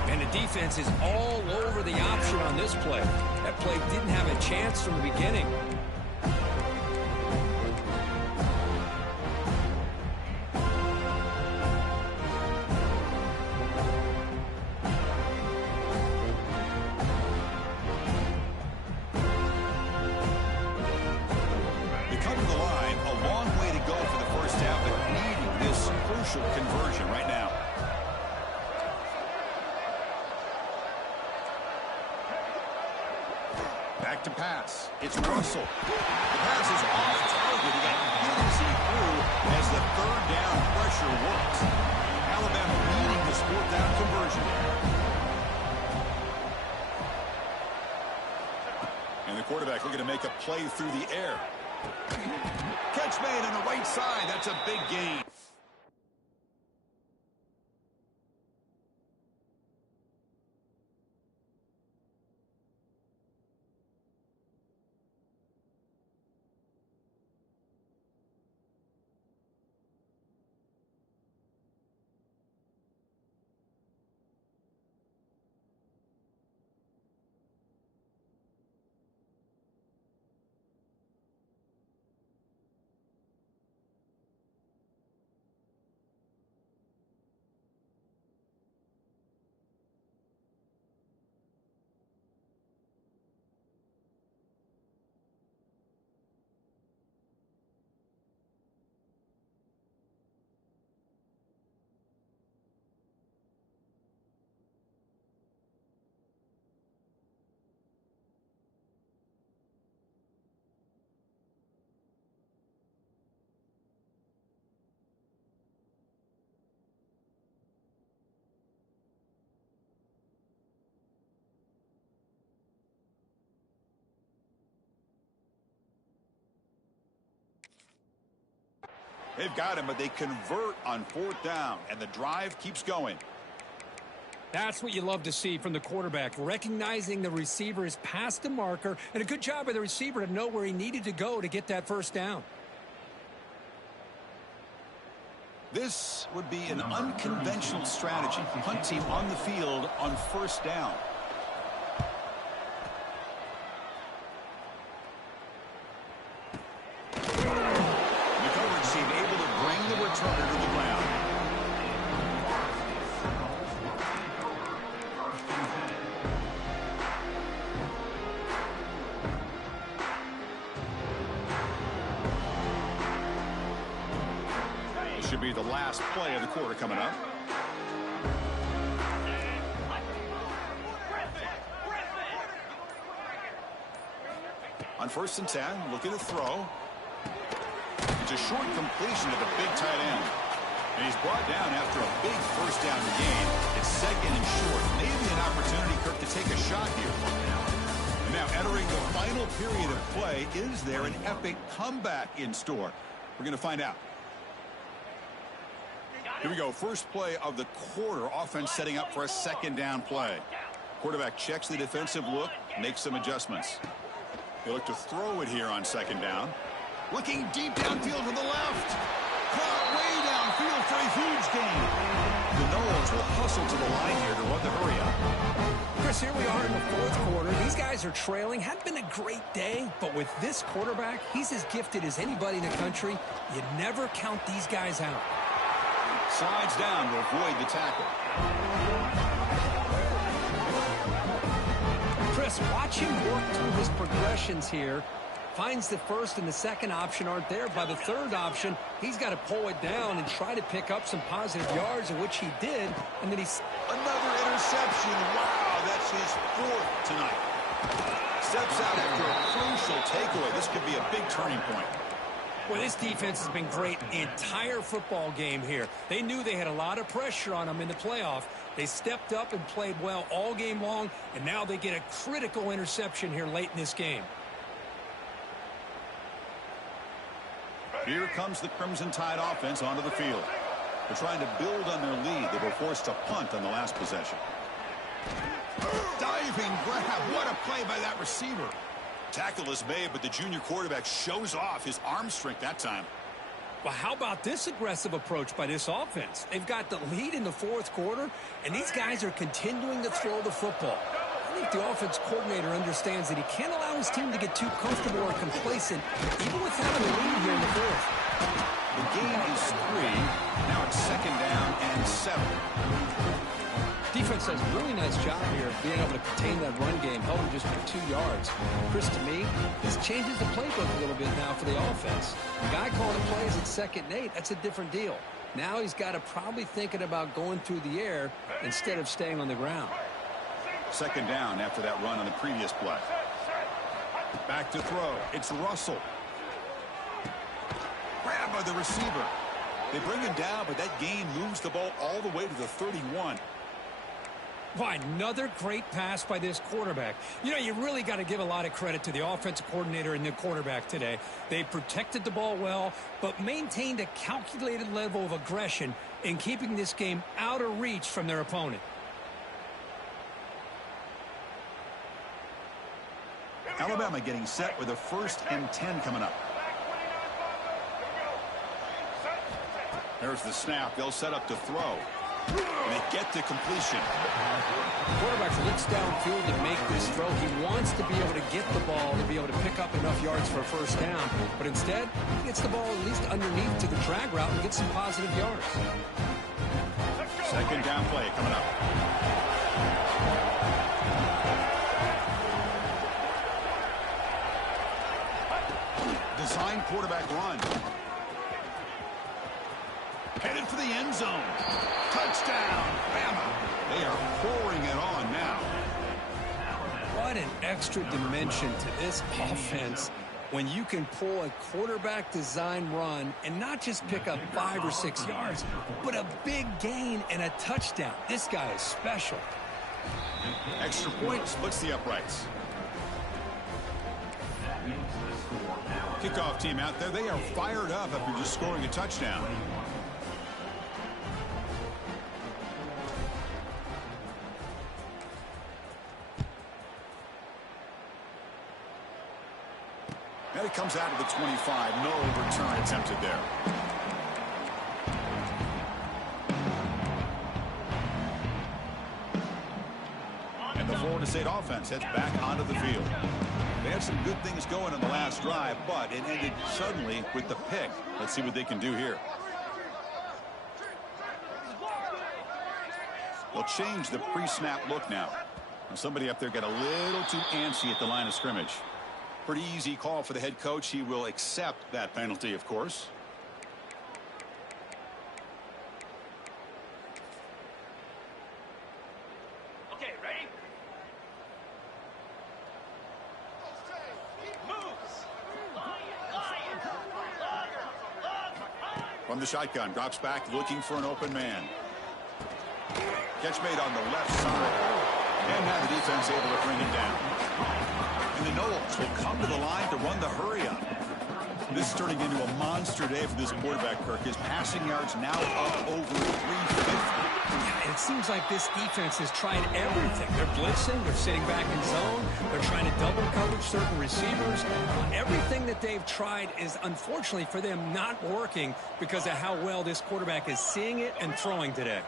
And the defense is all over the option on this play. That play didn't have a chance from the beginning. They come to the line, a long way to go for the first half, but needing this crucial conversion right now. Back to pass. It's Russell. The pass is off target. He got hit as he threw as the third down pressure works. Alabama needing this fourth down conversion. And the quarterback looking to make a play through the air. Catch made on the right side. That's a big gain. They've got him, but they convert on 4th down, and the drive keeps going. That's what you love to see from the quarterback, recognizing the receiver is past the marker, and a good job by the receiver to know where he needed to go to get that first down. This would be an unconventional strategy. Punt team on the field on 1st down. The coverage team able to bring the returner to the ground. Should be the last play of the quarter coming up. On 1st and 10, looking to throw. It's a short completion to the big tight end. And he's brought down after a big first down gain. It's 2nd and short. Maybe an opportunity, Kirk, to take a shot here. And now entering the final period of play, is there an epic comeback in store? We're going to find out. Here we go. First play of the quarter. Offense setting up for a 2nd down play. Quarterback checks the defensive look, makes some adjustments. They look to throw it here on 2nd down. Looking deep downfield to the left. Caught way downfield for a huge gain. The Noles will hustle to the line here to run the hurry up. Chris, here we are in the 4th quarter. These guys are trailing. Hadn't been a great day, but with this quarterback, he's as gifted as anybody in the country. You never count these guys out. Slides down to avoid the tackle. Chris, watch him work through his progressions here. Finds the 1st and the 2nd option aren't there. By the 3rd option, he's got to pull it down and try to pick up some positive yards, of which he did. And then he's... Another interception. Wow, that's his 4th tonight. Steps out after a crucial takeaway. This could be a big turning point. Well, this defense has been great the entire football game here. They knew they had a lot of pressure on them in the playoff. They stepped up and played well all game long, and now they get a critical interception here late in this game. Here comes the Crimson Tide offense onto the field. They're trying to build on their lead. They were forced to punt on the last possession. Diving grab. What a play by that receiver. Tackle is made, but the junior quarterback shows off his arm strength that time. Well, how about this aggressive approach by this offense? They've got the lead in the 4th quarter, and these guys are continuing to throw the football. I think the offense coordinator understands that he can't allow his team to get too comfortable or complacent, even with having a lead here in the 4th. The gain is 3. Now it's 2nd down and 7. Defense does a really nice job here of being able to contain that run game, held him just for 2 yards. Chris, to me, this changes the playbook a little bit now for the offense. The guy calling plays at 2nd and 8, that's a different deal. Now he's got to probably thinking about going through the air instead of staying on the ground. 2nd down after that run on the previous play. Back to throw. It's Russell. Grabbed by the receiver. They bring him down, but that gain moves the ball all the way to the 31. Why, another great pass by this quarterback. You know, you really got to give a lot of credit to the offensive coordinator and the quarterback today. They protected the ball well, but maintained a calculated level of aggression in keeping this game out of reach from their opponent. Alabama getting set with a 1st and 10 coming up. There's the snap. They'll set up to throw. And they get to completion. The quarterback looks downfield to make this throw. He wants to be able to get the ball to be able to pick up enough yards for a 1st down. But instead, he gets the ball at least underneath to the drag route and gets some positive yards. 2nd down play coming up. Design quarterback run. Headed for the end zone. Touchdown, Bama. They are pouring it on now. What an extra dimension to this offense when you can pull a quarterback design run and not just pick up 5 or 6 yards, but a big gain and a touchdown. This guy is special. Extra point splits the uprights. Kickoff team out there, they are fired up after just scoring a touchdown. And it comes out of the 25. No return attempted there. And the Florida State offense heads back onto the field. They had some good things going on the last drive, but it ended suddenly with the pick. Let's see what they can do here. They'll change the pre-snap look now. And somebody up there got a little too antsy at the line of scrimmage. Pretty easy call for the head coach. He will accept that penalty, of course. Okay, ready? Moves. From the shotgun, drops back, looking for an open man. Catch made on the left side. And now the defense able to bring it down. And the Noles will come to the line to run the hurry-up. This is turning into a monster day for this quarterback, Kirk. His passing yards now up over 350. It seems like this defense has tried everything. They're blitzing, they're sitting back in zone, they're trying to double coverage certain receivers. Everything that they've tried is, unfortunately for them, not working because of how well this quarterback is seeing it and throwing today.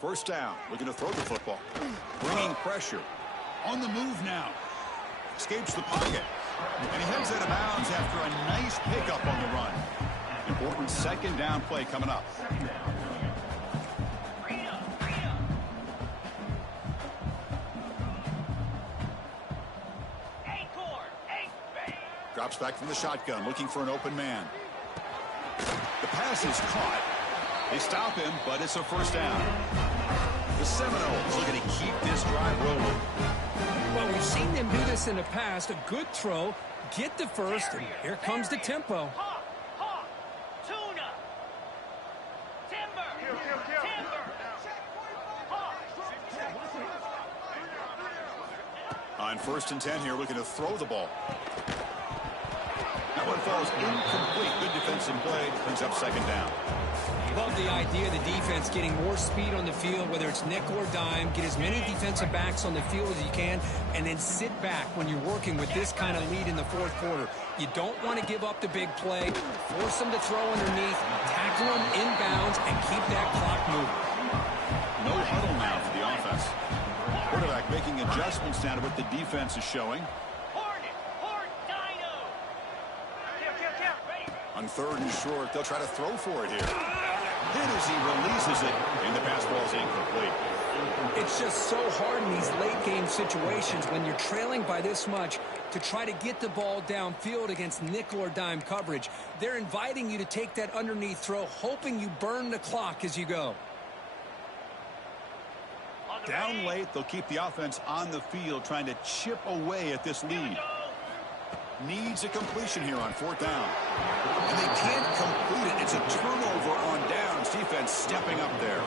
First down, looking to throw the football. Bringing pressure. On the move now. Escapes the pocket. And he heads out of bounds after a nice pickup on the run. Important second down play coming up. Drops back from the shotgun, looking for an open man. The pass is caught. They stop him, but it's a first down. The Seminoles looking to keep this drive rolling. Well, we've seen them do this in the past. A good throw, get the first, and here comes the tempo. Tuna. Timber. On 1st and 10 here, looking to throw the ball. That one falls incomplete. Good defensive play. Brings up second down. Love the idea of the defense getting more speed on the field, whether it's nickel or dime. Get as many defensive backs on the field as you can, and then sit back when you're working with this kind of lead in the fourth quarter. You don't want to give up the big play. Force them to throw underneath, tackle them inbounds, and keep that clock moving. No huddle now for the offense. Quarterback making adjustments now to what the defense is showing. On 3rd and short, they'll try to throw for it here. Hit as he releases it, and the pass ball is incomplete. It's just so hard in these late-game situations when you're trailing by this much to try to get the ball downfield against nickel or dime coverage. They're inviting you to take that underneath throw, hoping you burn the clock as you go. Down late, they'll keep the offense on the field, trying to chip away at this lead. Needs a completion here on 4th down. And they can't complete it. It's a turnover on downs. Defense stepping up there.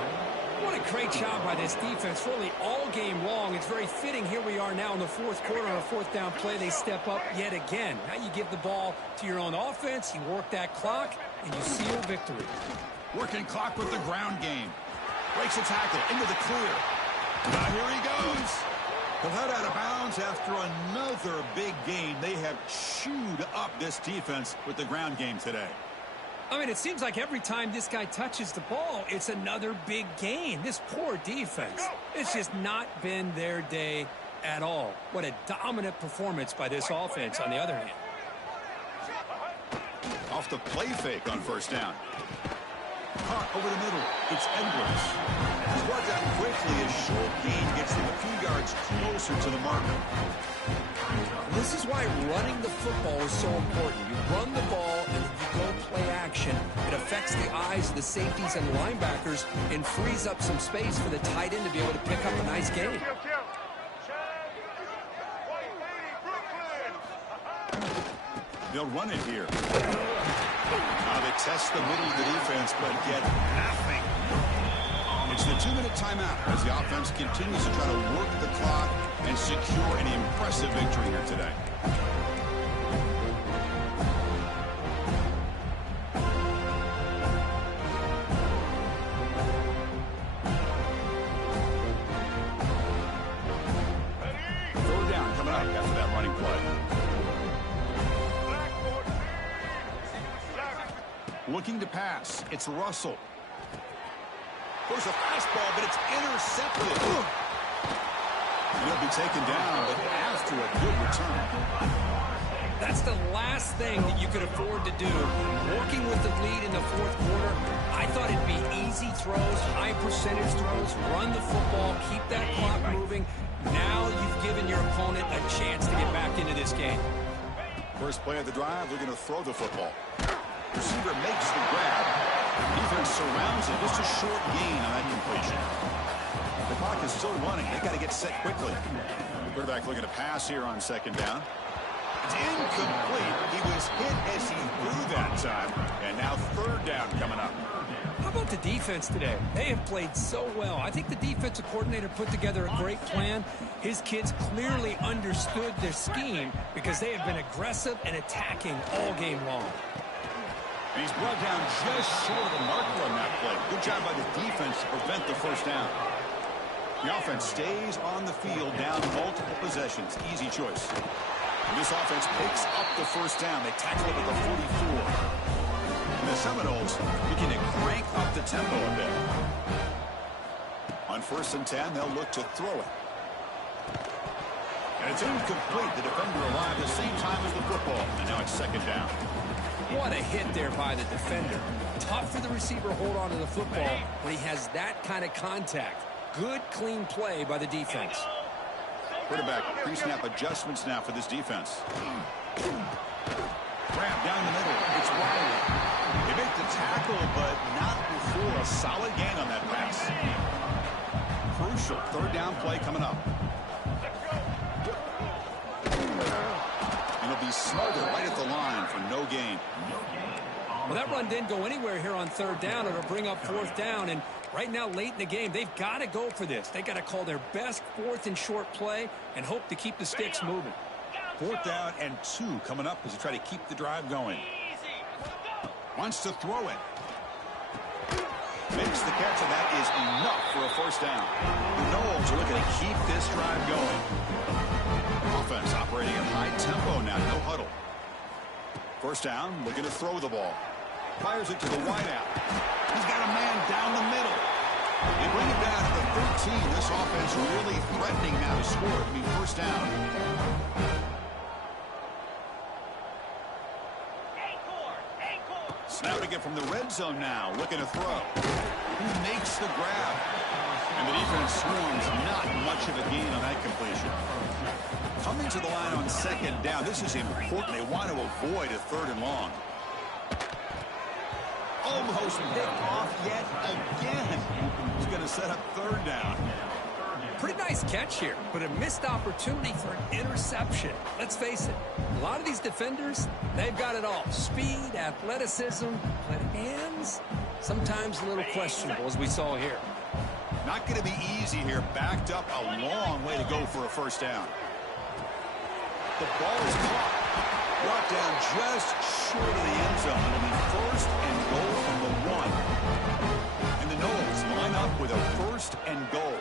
What a great job by this defense, really all game long. It's very fitting. Here we are now in the fourth quarter on a 4th down play. They step up yet again. Now you give the ball to your own offense, you work that clock, and you seal victory. Working clock with the ground game. Breaks a tackle into the clear. Now here he goes. He'll head out of bounds after another big gain. They have chewed up this defense with the ground game today. I mean, it seems like every time this guy touches the ball, it's another big gain. This poor defense, it's just not been their day at all. What a dominant performance by this offense on the other hand. Off the play fake on 1st down. Caught over the middle. It's Edwards. He's brought down quickly as short gain gets them a few yards closer to the marker. This is why running the football is so important. You run the ball and then you go play action. It affects the eyes of the safeties and linebackers and frees up some space for the tight end to be able to pick up a nice gain. They'll run it here. Now they test the middle of the defense, but get nothing. It's It's the 2-minute timeout as the offense continues to try to work the clock and secure an impressive victory here today. Third down coming up after that running play. Looking to pass. It's Russell. There's a fastball, but it's intercepted. And he'll be taken down, but after a good return. That's the last thing that you could afford to do. Working with the lead in the fourth quarter, I thought it'd be easy throws, high percentage throws, run the football, keep that clock moving. Now you've given your opponent a chance to get back into this game. First play of the drive, they're going to throw the football. Receiver makes the grab. Defense surrounds it. Just a short gain on that completion. The clock is still running. They got to get set quickly. Quarterback looking to pass here on second down. It's incomplete. He was hit as he threw that time. And now third down coming up. How about the defense today? They have played so well. I think the defensive coordinator put together a great plan. His kids clearly understood their scheme because they have been aggressive and attacking all game long. And he's brought down just short of the marker on that play. Good job by the defense to prevent the first down. The offense stays on the field down multiple possessions. Easy choice. And this offense picks up the first down. They tackle it at the 44. And the Seminoles begin to crank up the tempo a bit. On 1st and 10, they'll look to throw it. And it's incomplete. The defender arrived at the same time as the football. And now it's second down. What a hit there by the defender. Tough for the receiver to hold on to the football when he has that kind of contact. Good, clean play by the defense. Quarterback pre-snap adjustments now for this defense. Grab down the middle. It's Riley. They make the tackle, but not before a solid gain on that pass. Crucial third down play coming up. He'll be smothered right at the line for no gain. Well, that run didn't go anywhere here on third down. It'll bring up fourth down. And right now, late in the game, they've got to go for this. They've got to call their best fourth and short play and hope to keep the sticks moving. Fourth down and 2 coming up as they try to keep the drive going. Wants to throw it. Makes the catch, and that is enough for a first down. The Noles are looking to keep this drive going. Offense operating at high tempo now, no huddle. First down, looking to throw the ball. Fires it to the wideout. He's got a man down the middle. They bring it down to the 13. This offense really threatening now to score. It'll be first down. Snapping it from the red zone now, looking to throw. Who makes the grab? And the defense swarms, not much of a gain on that completion. Coming to the line on second down. This is important. They want to avoid a third and long. Almost picked off yet again. He's going to set up third down. Pretty nice catch here, but a missed opportunity for an interception. Let's face it, a lot of these defenders, they've got it all. Speed, athleticism, but hands, sometimes a little questionable, as we saw here. Not going to be easy here. Backed up a long way to go for a first down. The ball is caught. Brought down just short of the end zone. It'll be first and goal from the 1. And the Noles line up with a first and goal.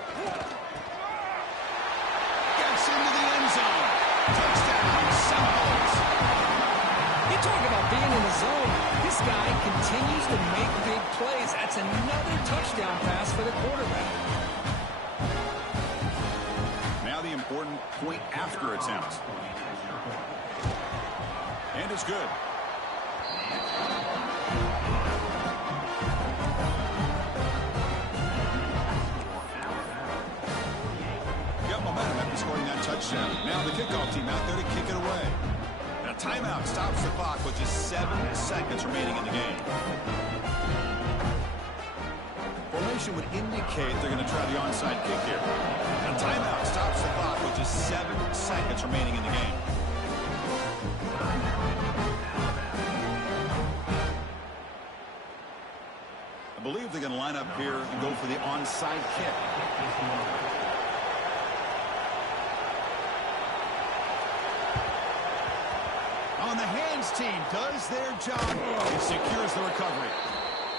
Gets into the end zone. Touchdown, Seminoles. You talk about being in the zone. This guy continues to make big plays. That's another touchdown pass for the quarterback. Now the important point after attempt. And it's good. Got momentum after scoring that touchdown. Now the kickoff team out there to kick it away. And a timeout stops the clock with just 7 seconds remaining in the game. Formation would indicate they're going to try the onside kick here. And a timeout stops the clock with just 7 seconds remaining in the game. I believe they're going to line up here and go for the onside kick. On the hands team does their job. It secures the recovery.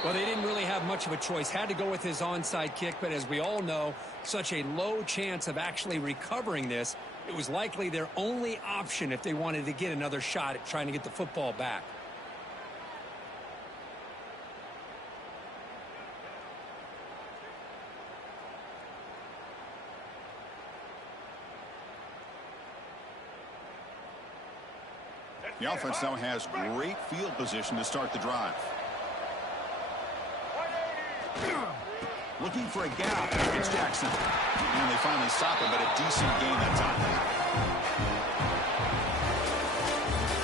Well, they didn't really have much of a choice. Had to go with his onside kick, but as we all know, such a low chance of actually recovering this. It was likely their only option if they wanted to get another shot at trying to get the football back. The offense now has great field position to start the drive. Looking for a gap. It's Jackson. And they finally stop him, but a decent gain that time.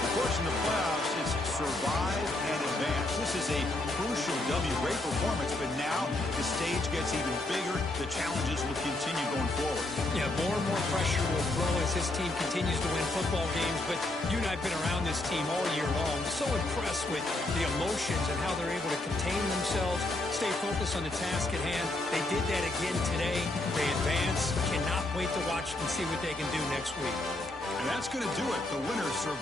Of course, in the playoffs, it's survive and advance. This is a crucial W. Great performance, but now the stage gets even bigger. The challenges will continue going forward. Yeah, more and more pressure will grow as this team continues to win football games, but you and I have been around this team all year long. So impressed with the emotions and how they're able to contain themselves, stay focused on the task at hand. They did that again today. They advance. Cannot wait to watch and see what they can do next week. And that's going to do it. The winners survive.